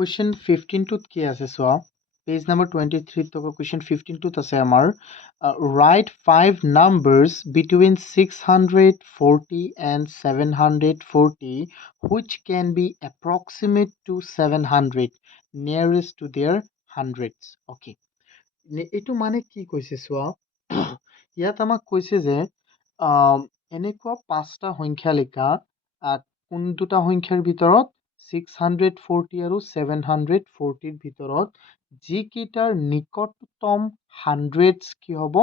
Question 15 টুত কি আছে চোৱা পেজ number 23 থকা question 15 টুত আছে আমাৰ write 5 numbers between 640 and 740 which can be approximate to 700 nearest to their hundreds. Okay, এইটো মানে কি কৈছে চোৱা ইয়াত আমাক কৈছে যে এনেকুৱা পাঁচটা সংখ্যা লিখা কোন দুটা সংখ্যাৰ ভিতৰত 640 আৰু 740 ভিতৰত যিকেইটাৰ নিকটতম হাণ্ড্ৰেডছ কি হ'ব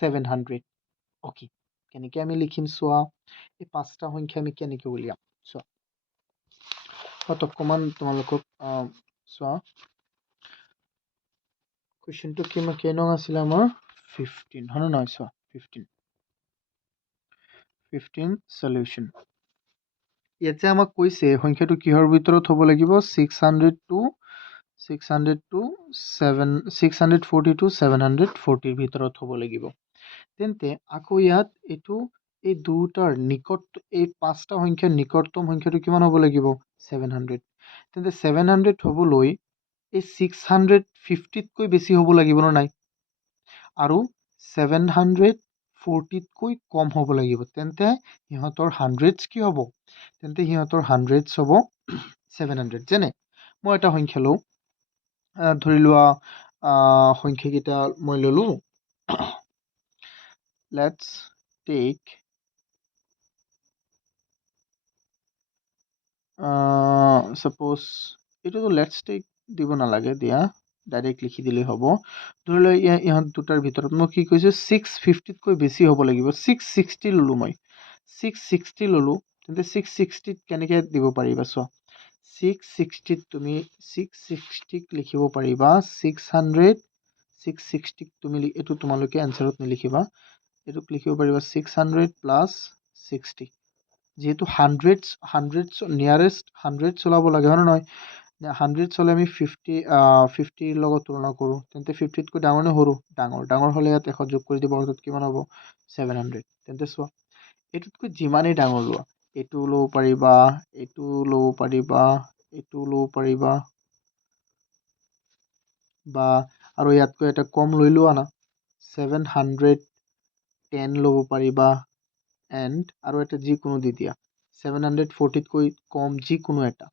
700. অকে, কেনেকৈ আমি লিখিম চোৱা এই পাঁচটা সংখ্যা আমি কেনেকৈ উলিয়াম চোৱা অকণমান তোমালোকক চোৱা কুৱেশ্যনটো কেইনং আছিলে আমাৰ 15 হয় নহয় চোৱা 15 সলিউশ্যন ইয়াত যে আমাক কৈছে সংখ্যাটো কিহৰ ভিতৰত হ'ব লাগিব 640 to 740 ভিতৰত হ'ব লাগিব তেন্তে আকৌ ইয়াত এইটো এই দুটাৰ নিকট এই পাঁচটা সংখ্যাৰ নিকটতম সংখ্যাটো কিমান হ'ব লাগিব 700 তেন্তে 700 হ'বলৈ এই 650তকৈ বেছি হ'ব লাগিব ন নাই আৰু 740তকৈ কম হ'ব লাগিব তেন্তে সিহঁতৰ হাণ্ড্ৰেডছ কি হ'ব তেন্তে সিহঁতৰ হাণ্ড্ৰেডছ হ'ব 700 যেনে মই এটা সংখ্যা লওঁ ধৰি লোৱা সংখ্যাকেইটা মই ল'লোঁ let's take suppose এইটোতো let's take দিব নালাগে দিয়া ডাইৰেক্ট লিখি দিলেই হ'ব ধৰি লোৱা ইহঁত দুটাৰ ভিতৰত মই কি কৈছোঁ 650তকৈ বেছি হ'ব লাগিব 660 ল'লোঁ মই 660 ল'লোঁ তেন্তে 660ত কেনেকৈ দিব পাৰিবা চোৱা 660ত তুমি 660ক লিখিব পাৰিবা 660ক তুমি এইটো তোমালোকে এনচাৰত নিলিখিবা এইটোক লিখিব পাৰিবা 600 প্লাছ 60 যেহেতু হাণ্ড্ৰেডছ নিয়াৰেষ্ট হাণ্ড্ৰেড চলাব লাগে হয় নহয় হাণ্ড্ৰেড চলে আমি 50 লগত তুলনা কৰোঁ তেন্তে 50তকৈ ডাঙৰ নে সৰু ডাঙৰ হ'লে ইয়াত 100 যোগ কৰি দিব অৰ্থাৎ কিমান হ'ব 700 তেন্তে চোৱা এইটোতকৈ যিমানেই ডাঙৰ লোৱা এইটো ল'ব পাৰিবা এইটো ল'ব পাৰিবা এইটো ল'ব পাৰিবা বা আৰু ইয়াতকৈ এটা কম লৈ লোৱা না 710 ল'ব পাৰিবা এণ্ড আৰু এটা যিকোনো দি দিয়া 740তকৈ কম যিকোনো এটা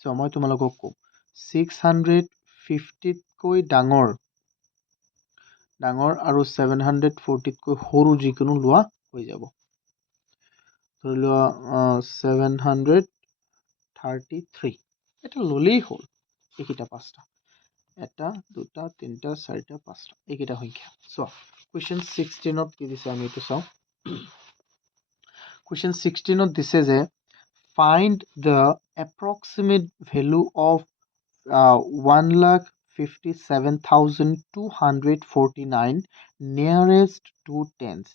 চ' মই তোমালোকক কওঁ 650তকৈ ডাঙৰ আৰু 740তকৈ সৰু যিকোনো লোৱা হৈ যাব ধৰি লোৱা 733 এটা ল'লেই হ'ল এইকেইটা পাঁচটা এটা দুটা তিনিটা চাৰিটা পাঁচটা এইকেইটা সংখ্যা চোৱা কুৱেশ্যন 16ত কি দিছে আমি এইটো চাওঁ কুৱেশ্যন 16ত দিছে যে find the approximate value of 1,57,249 nearest to tens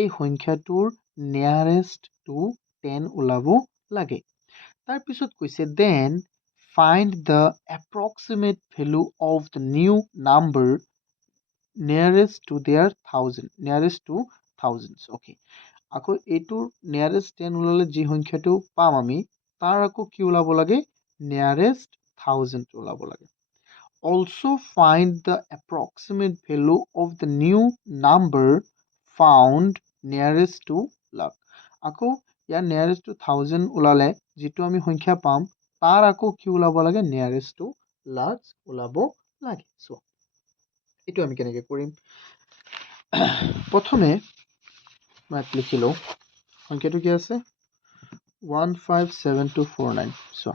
এই সংখ্যাটোৰ nearest to 10 ওলাব লাগে তাৰপিছত কৈছে then find the approximate value of the new number nearest to their thousands okay আকৌ এইটোৰ nearest 10 ওলালে যি সংখ্যাটো পাম আমি তাৰ আকৌ কি ওলাব লাগে nearest 1000 ওলাব লাগে also find the approximate value of the new number found nearest to lakh আকৌ ইয়াৰ nearest to 1000 ওলালে যিটো আমি সংখ্যা পাম তাৰ আকৌ কি ওলাব লাগে nearest to lakh ওলাব লাগে so এইটো আমি কেনেকৈ কৰিম প্ৰথমে মই লিখি লওঁ সংখ্যাটো কি আছে 157249 so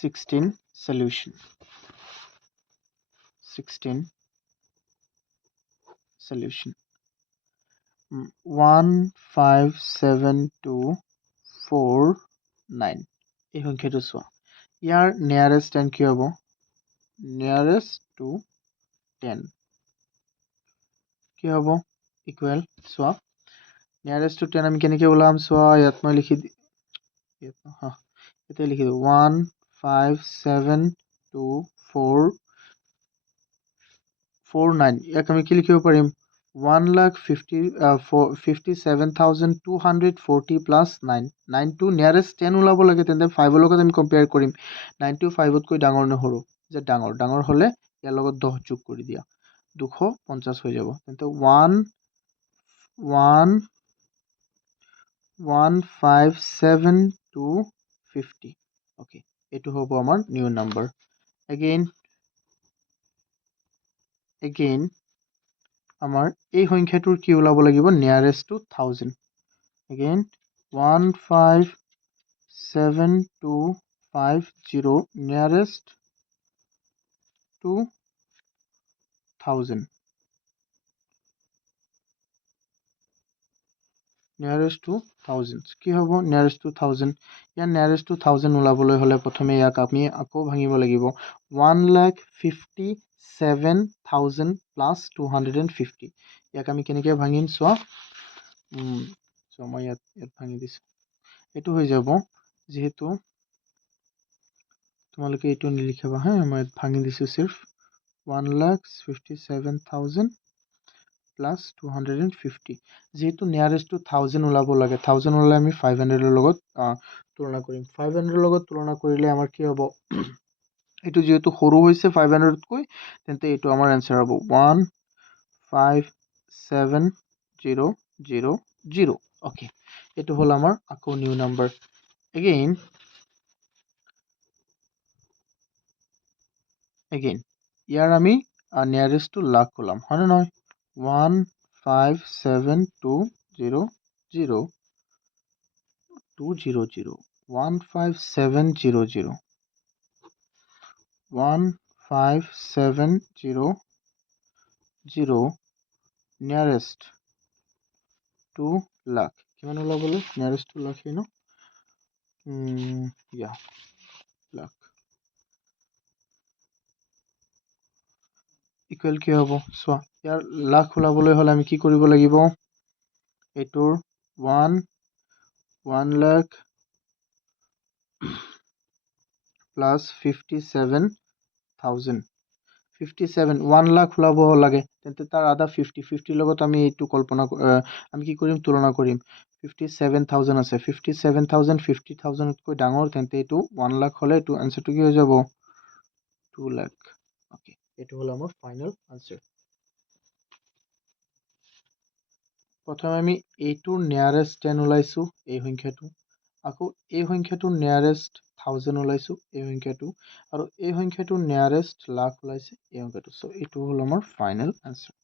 16 solution 15724 এই সংখ্যাটো চোৱা ইয়াৰ nearest 10 কি হ'ব nearest to 10 কি হ'ব ইকুৱেল চোৱা nearest to 10 আমি কেনেকৈ ওলাম চোৱা ইয়াত মই লিখি এতিয়া লিখি দিওঁ 1572449 ইয়াক আমি কি লিখিব পাৰিম 1,57,240 প্লাছ 9 9 টো নিয়াৰেষ্ট 10 ওলাব লাগে তেন্তে 5 ৰ লগত আমি কম্পেয়াৰ কৰিম 9 টো 5 তকৈ ডাঙৰ নে সৰু যে ডাঙৰ হ'লে ইয়াৰ লগত 10 যোগ কৰি দিয়া 250 হৈ যাব তেন্তে 1,157,250 ওকে এইটো হ'ব আমাৰ নিউ নাম্বাৰ again আমাৰ এই সংখ্যাটোৰ কি ওলাব লাগিব nearest two 1000 again 1,57250 nearest to 1000 nearest to 1000 কি হ'ব nearest to 1000 year nearest to 1000 ওলাবলৈ হ'লে প্ৰথমে ইয়াক আমি আকৌ ভাঙিব লাগিব 1,57,000 প্লাছ 250 ইয়াক আমি কেনেকৈ ভাঙিম চোৱা মই ইয়াত ভাঙি দিছোঁ এইটো হৈ যাব যেহেতু তোমালোকে এইটো নিলিখিবা হা মই ইয়াত ভাঙি দিছোঁ সিৰ্ফ 1,57,000 প্লাছ 250 যেহেতু নিয়াৰেষ্ট টু 1000 ওলাব লাগে 1000 ওলালে আমি 500 ৰ লগত তুলনা কৰিম 500 ৰ লগত তুলনা কৰিলে আমাৰ কি হ'ব এইটো যেহেতু সৰু হৈছে 500 তকৈ তেন্তে এইটো আমাৰ আনসাৰ হ'ব 1,57,000 ওকে এইটো হ'ল আমাৰ আকৌ নিউ নাম্বাৰ again ইয়াৰ আমি নিয়াৰেষ্ট টু লাখ ওলাম হয়নে নহয় 1,572,000 200 1,570,000 1,570,000 nearest to lakh কিমান ওলাবলে nearest to lakh ন lakh ইকুৱেল কি হ'ব চোৱা ইয়াৰ লাখ ওলাবলৈ হ'লে আমি কি কৰিব লাগিব এইটোৰ 1 lakh প্লাছ 57,000 57 1 লাখ ওলাব লাগে তেন্তে তাৰ আধা 50 লগত আমি এইটো কল্পনা আমি কি কৰিম তুলনা কৰিম 57,000 আছে 57,000 50,000 তকৈ ডাঙৰ তেন্তে এইটো 1 লাখ হ'লে এইটো আনসাৰটো কি হৈ যাব 2 লাখ ওকে এইটো হ'ল আমাৰ ফাইনেল আনসাৰ প্ৰথমে আমি এইটোৰ নিয়াৰেষ্ট 10 ওলাইছো এই সংখ্যাটো আকৌ এই সংখ্যাটোৰ নিয়াৰেষ্ট 1000 ওলাইছো এই সংখ্যাটো আৰু এই সংখ্যাটোৰ নিয়াৰেষ্ট লাখ ওলাইছে এই সংখ্যাটো সো এইটো হ'ল আমাৰ ফাইনেল আনসাৰ